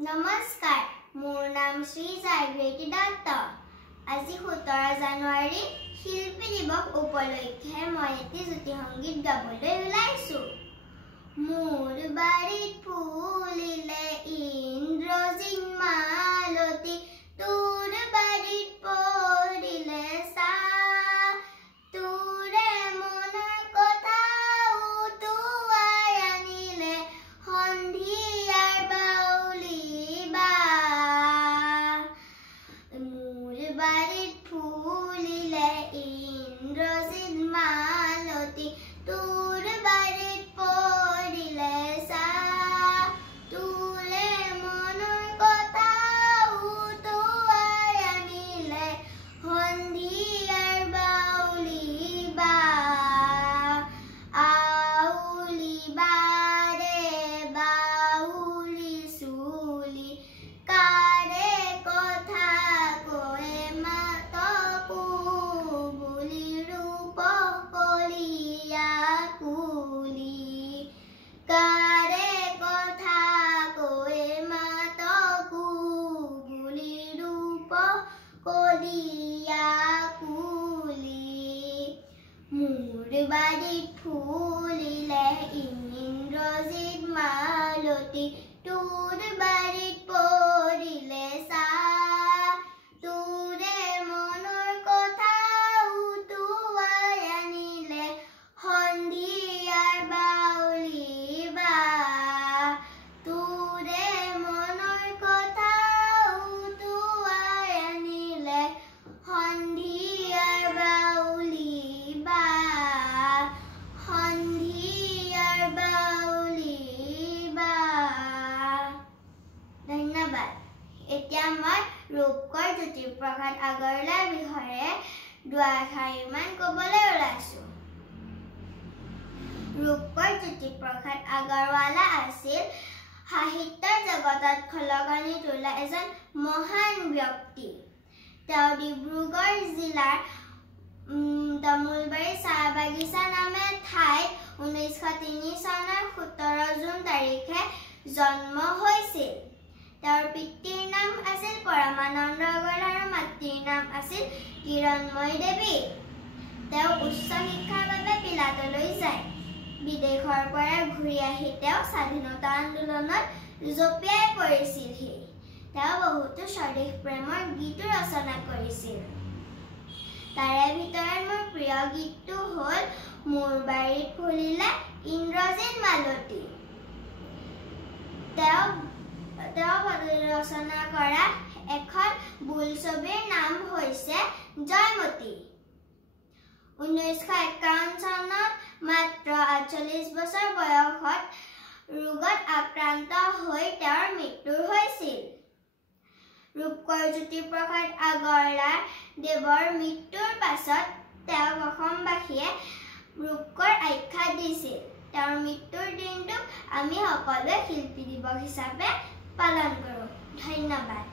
নমস্কাৰ, মোৰ নাম শ্ৰী জাগৃতি দত্ত। আজি 17 জানুৱাৰী শিল্পী দিৱস উপলক্ষে মই এটি জ্যোতি সংগীত গাবলৈ ওলাইছো। মোৰ বাৰীত ফুলিলে ইন্দ্ৰজিৎ মালতী, তোৰ বাৰীত পৰিলে ছাঁ, তোৰে মনৰ কথা উটুৱাই আনিলে সন্ধিয়াৰ বাউলী বা। মোৰ বাৰীত ফুলিলে ইন্দ্ৰজিৎ মালতী, তোৰ বাৰীত পৰিলে ছাঁ, তোৰে মনৰ কথা উটুৱাই আনিলে সন্ধিয়াৰ বাউলী বা। আউলি বাৰে বাউলি চুলি, কাৰে কথা কয়ে মাতকো বুলি ৰূপ কলিয়া কুলি, কাৰে কথা কয়ে মাতকো বুলি ৰূপ কলিয়া কুলি। মোৰ বাৰীত ফুলিলে ইন্দ্ৰজিৎ মালতী, তোৰ বাৰীত পৰিলে ছাঁ, তোৰে মনৰ কথা উটুৱাই আনিলে সন্ধিয়াৰ বাউলী বা। তোৰে মনৰ কথা উটুৱাই আনিলে সন্ধিয়াৰ বাউলী বা, সন্ধিয়াৰ বাউলী বা। ধন্যবাদ। এতিয়া মই ৰূপকোঁৱৰ জ্যোতিপ্ৰসাদ আগৰৱালাৰ বিষয়ে দুআষাৰিমান ক'বলৈ ওলাইছো। ৰূপকোঁৱৰ জ্যোতিপ্ৰসাদ আগৰৱালা আছিল সাহিত্যৰ জগতত খলকনি তোলা এজন মহান ব্যক্তি। তেওঁ ডিব্ৰুগড় জিলাৰ তামোলবাৰী চাহ বাগিচা নামে ঠাইত 1903 চনৰ 17 জুন তাৰিখে জন্ম হৈছিল। তেওঁৰ পিতৃৰ নাম আছিল পৰমানন্দ আগৰৱালা আৰু মাতৃৰ নাম আছিল কিৰণময়ী দেৱী। তেওঁ উচ্চ শিক্ষাৰ বাবে বিলাতলৈ যায়। বিদেশৰ পৰা ঘূৰি আহি তেওঁ স্বাধীনতা আন্দোলনত জঁপিয়াই পৰিছিলহি। তেওঁ বহুতো স্বদেশ প্ৰেমৰ গীতো ৰচনা কৰিছিল। তাৰে ভিতৰত মোৰ প্ৰিয় গীতটো হ'ল মোৰ বাৰীত ফুলিলে ইন্দ্ৰজিৎ মালতী। তেওঁ ৰচনা কৰা এখন বোলছবিৰ নাম হৈছে জয়মতী। 1951 চনত মাত্ৰ 48 বছৰ বয়সত ৰোগত আক্ৰান্ত হৈ তেওঁৰ মৃত্যু হৈছিল। ৰূপকোঁৱৰ জ্যোতিপ্ৰসাদ আগৰৱালা দেৱৰ মৃত্যুৰ পাছত তেওঁক অসমবাসীয়ে ৰূপকোঁৱৰ আখ্যা দিছিল। তেওঁৰ মৃত্যুৰ দিনটোক আমি সকলোৱে শিল্পী দিৱস হিচাপে পালন কৰোঁ। ধন্যবাদ।